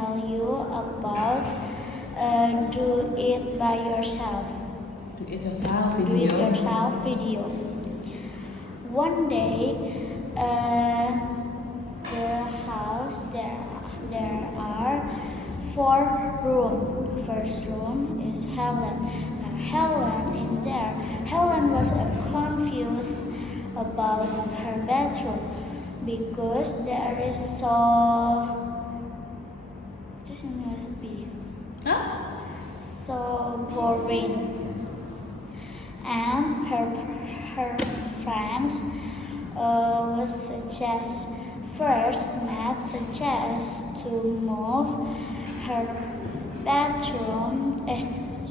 tell you about do it by yourself. Do it yourself Do it video. yourself video. One day, the house there are 4 rooms. First room is Helen. Helen in there. Helen was confused about her bedroom because there is so boring. And her friends Matt suggests to move her bedroom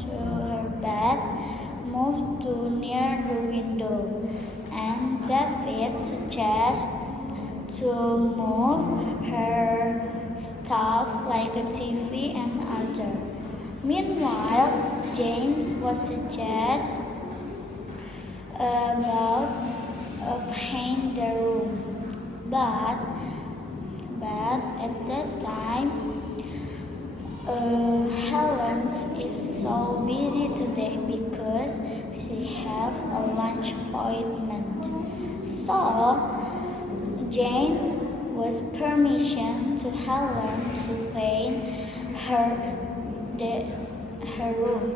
to her bed, move to near the window, and David suggests to move her stuff like a TV and other. Meanwhile, James was suggest about paint the room, but at that time, Helen is so busy today because she have a lunch appointment. So Jane was permission to Helen to paint her room.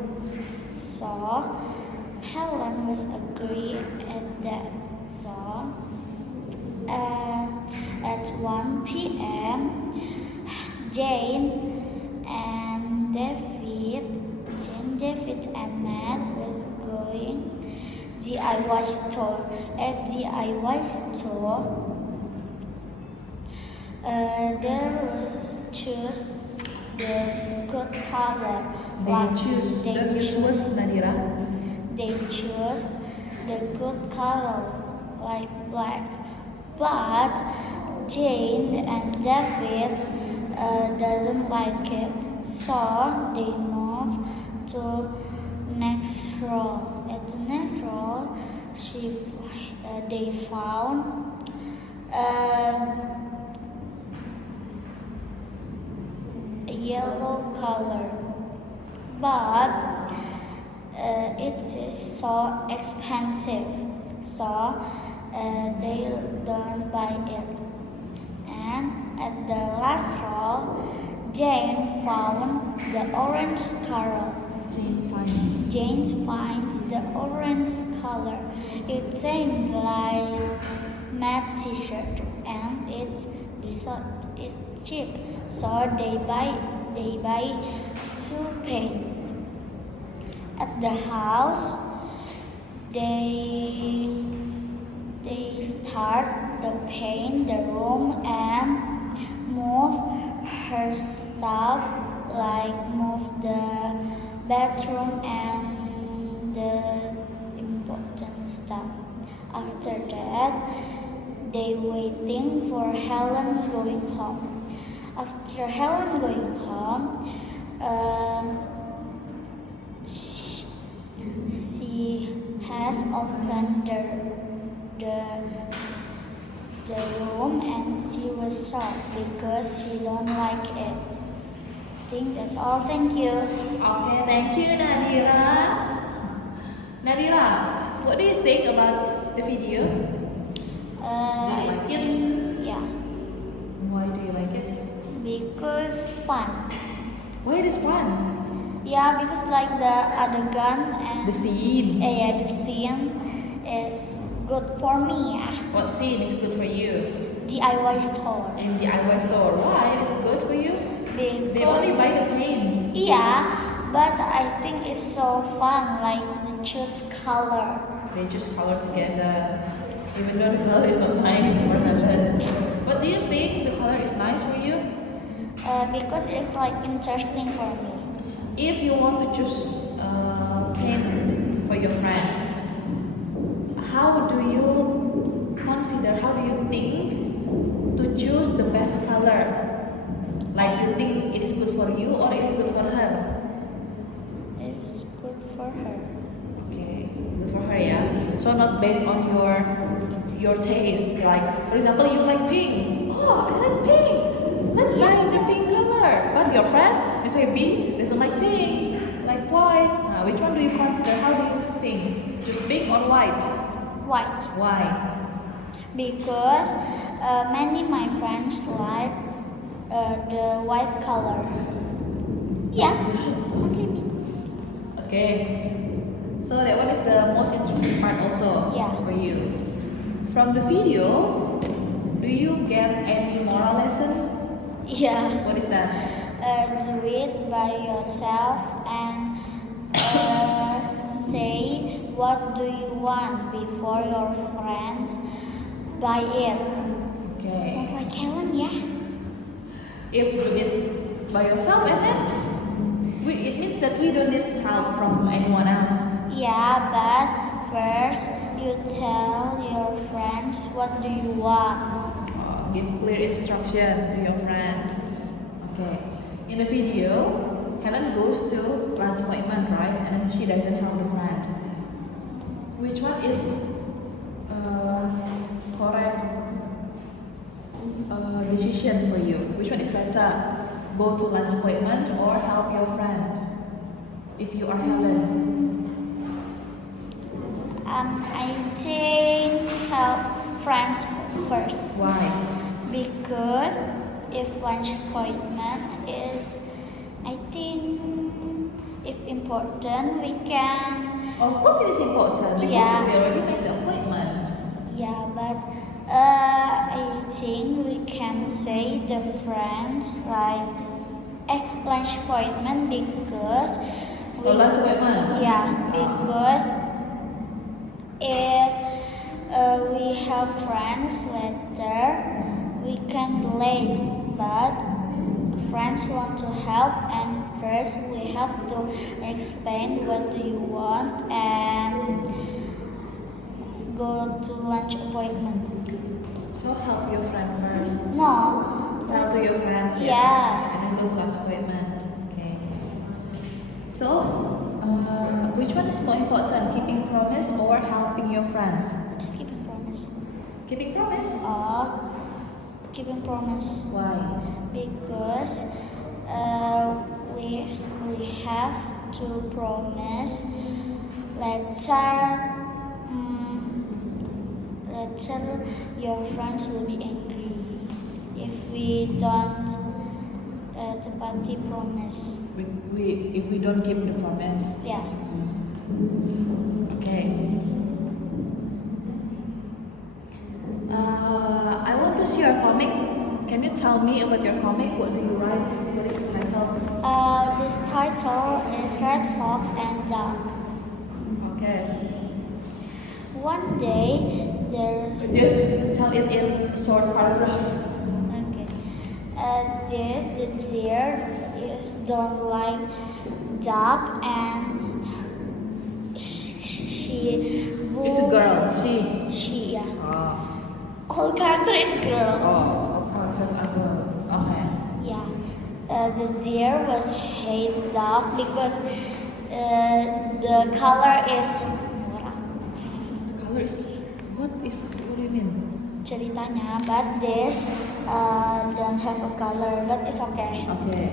So Helen was agree at that. So at 1 p.m. Jane, David and Matt was going DIY store. At DIY store, there was choose the good color. They choose Nadira. They choose the good color like black, but Jane and David doesn't like it, so they move to next row. At the next row, they found a yellow color, but it is so expensive, so they don't buy it. And at the last row, Jane found the orange color. Jane finds the orange color. It seems like matte t-shirt, and it's cheap, so they buy 2 paint. At the house, they start to paint the room and move her stuff, like move the bedroom and the important stuff. After that, they waiting for Helen going home. After Helen going home, she has opened the room and she was shocked because she don't like it. I think that's all. Thank you. Okay, thank you, Nadira. Nadira, what do you think about the video? Do you like it? Yeah, Why do you like it? because fun. Why it is fun? Yeah, because like the adegan and The scene. the scene is good for me. What scene is good for you? DIY store. In the DIY store. Why it is good for you? Because They only buy the paint. yeah, but I think it's so fun. Like the choose color. They choose color together. Even though the color is not nice for Helen. But do you think the color is nice for you? Because it's like interesting for me. If you want to choose paint for your friend, how do you think to choose the best color? Like you think it is good for you or it is good for her? It's good for her. Okay, good for her, yeah. So not based on your taste. Like for example, you like pink. Oh, I like pink. let's buy the pink color. But your friend, Mr. B, doesn't like pink, like white. Which one do you consider? How do you think? Just pink or white? White. Why? Because many my friends like the white color. Yeah, only me. Okay. So that one is the most interesting part also Yeah. for you. From the video, do you get any moral lesson? Yeah. What is that? Do it by yourself and say what do you want before your friends buy it. Okay. Not like Helen, yeah. If you do it by yourself and then it means that we don't need help from anyone else. Yeah, but first you tell your friends what do you want. Give clear instruction to your friend. Okay. In the video, Helen goes to lunch appointment, right? And then she doesn't help the friend. Which one is correct decision for you? Which one is better? Go to lunch appointment or help your friend? If you are Helen. I think help friends first. Why? Because if lunch appointment is, I think, if important, we can. Of course it is important because Yeah. we already made the appointment. Yeah, but I think we can say the friends like lunch appointment because. Lunch appointment? Yeah, because if we have friends later, we can late. But friends want to help, and first we have to explain what do you want and go to lunch appointment. So help your friend first. No. Tell to your friends. Yeah. And then go to lunch appointment. Okay. So, which one is more important? Keeping promise or helping your friends? Just keeping promise. Keeping promise? Keeping promise. Why? Because we have to promise later your friends will be angry if we don't tepati promise. If we don't keep the promise. Yeah. Okay. I want to see your comic. Can you tell me about your comic? What do you write? What is the title? This title is Red Fox and Duck. Okay. One day there's Just tell it in short paragraph. okay. The deer don't like duck and she. It's a girl. She. She, yeah. Oh. Whole character is a girl. Oh, characters are girl. Okay. Yeah. The deer was hate duck because the color is norak. The color is. What do you mean? Ceritanya, but this don't have a color, but it's okay. Okay.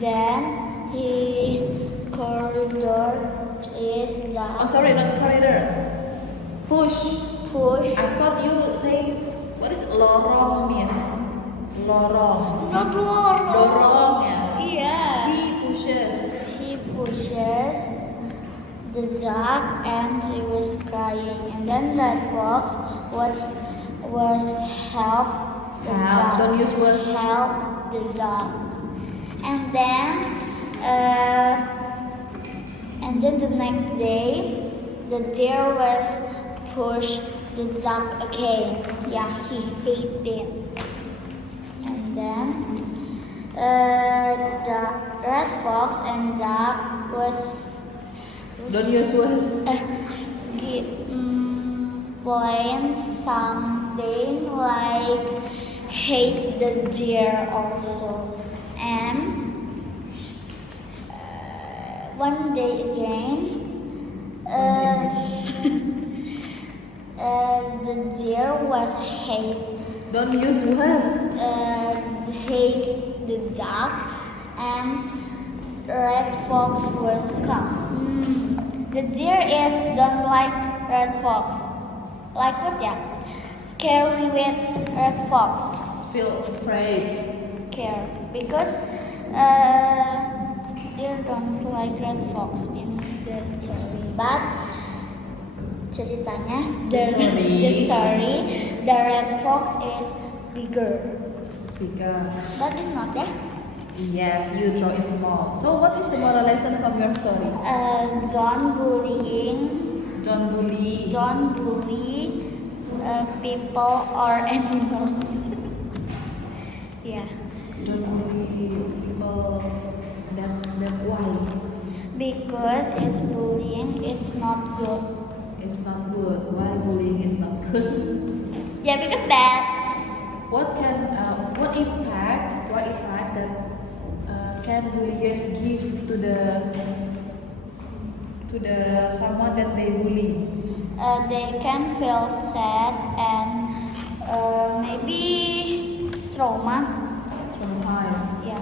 Then he corridor is Oh, the sorry, not corridor. Push. push. I thought you would say what is lorong, miss? Lorong. Not lorong. Lorong, yeah. Yeah. He pushes. He pushes the duck and he was crying. And then Red Fox was help the Help, duck. don't use words. Help the duck. And then the next day, the deer was push the duck again. Yeah, he hated it. And then the Red Fox and duck was Don't use words. playing something like hate the deer also. And one day again, the deer was hate Don't use words. hates the dog, and red fox was calm. The deer is don't like red fox. Like what ya? Scary with red fox. Feel afraid. Scared because deer don't like red fox in the story. But ceritanya the story the red fox is bigger. Speaker. But it's not there. Yes, you draw it small. So what is the moral lesson from your story? Don't bullying. Don't bully. Don't bully people or animals. Yeah, Don't bully people. That why? because it's bullying. It's not good. It's not good. Why bullying is not good? Yeah, because bad. What effect that can bulliers give to the someone that they bully? They can feel sad and maybe trauma. Traumatized. Yeah.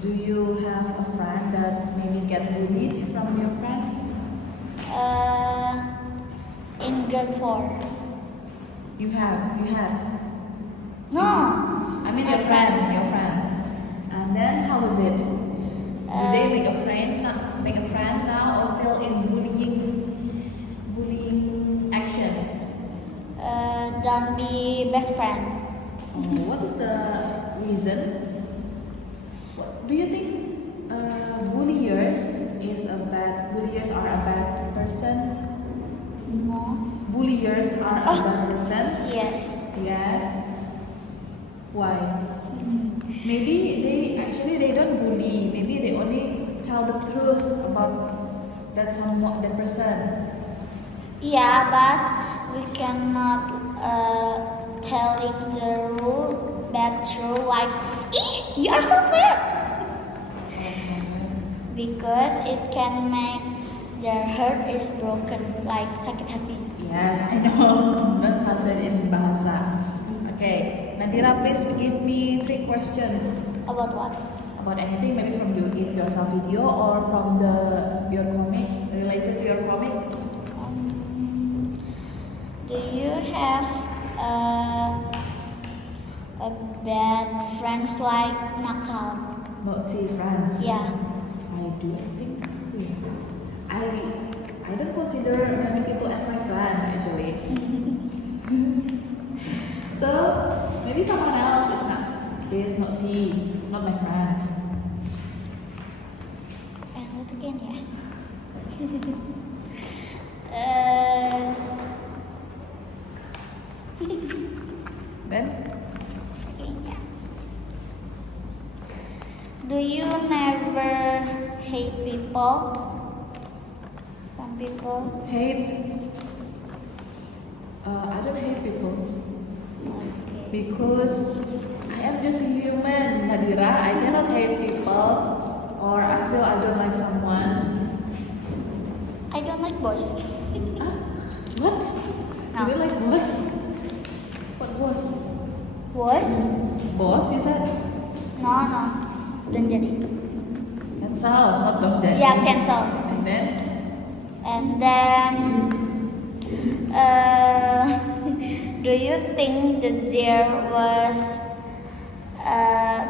Do you have a friend that maybe get bullied from your friend? In grade 4. You had. No. I mean My your friends. friends. And then how was it? Do they make a friend now, or still in bullying action? Don't be best friend. What is the reason? Do you think bulliers are a bad person? No. Bulliers are a bad person? Yes. Yes. Why? Maybe they don't bully. Maybe they only tell the truth about that person. Yeah, but we cannot telling the bad truth like, you are so fat. Because it can make their heart is broken, like sakit hati. Yes, I know. Don't translate in bahasa. Okay, Nadira, please give me 3 questions About what? about anything, maybe from your it yourself video or from your comic, related to your comic. Do you have a bad friends like nakal? Naughty friends. Yeah. I do. I think. I don't consider many people as my friend actually. So maybe someone else is naughty, not my friend. And what again ya? Then Kayaknya. Do you never hate people? Some people. hate. I don't hate people Okay. because I am just human, Nadira. I cannot hate people or I feel I don't like someone. I don't like boys. Ah, what? No. You don't like boss? What boss? Boys? Boss, you said? No. Don't jadi. Cancel, not don't jadi. Yeah, cancel. And then Do you think the deer was a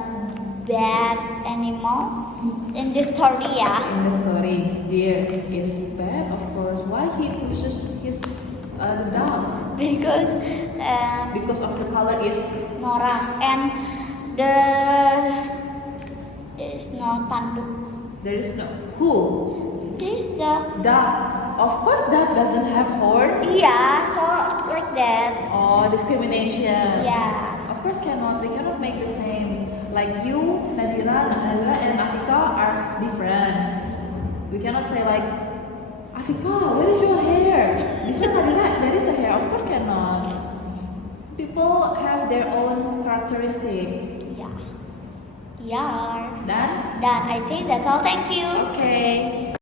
bad animal in this story? Yeah. in the story, deer is bad, of course. Why he pushes the dog? Because Because of the color is norak and there is no tanduk. there is no who This the duck. Of course, duck doesn't have horn. yeah, so like that. Oh, discrimination. Yeah. Of course, cannot. We cannot make the same. Like you, Nadira, and Afika are different. We cannot say like, Afika, where is your hair? This one, Nadira, there is the hair. Of course, cannot. People have their own characteristic. Yeah. Yeah. Then, Done. I think that's all. Thank you. okay.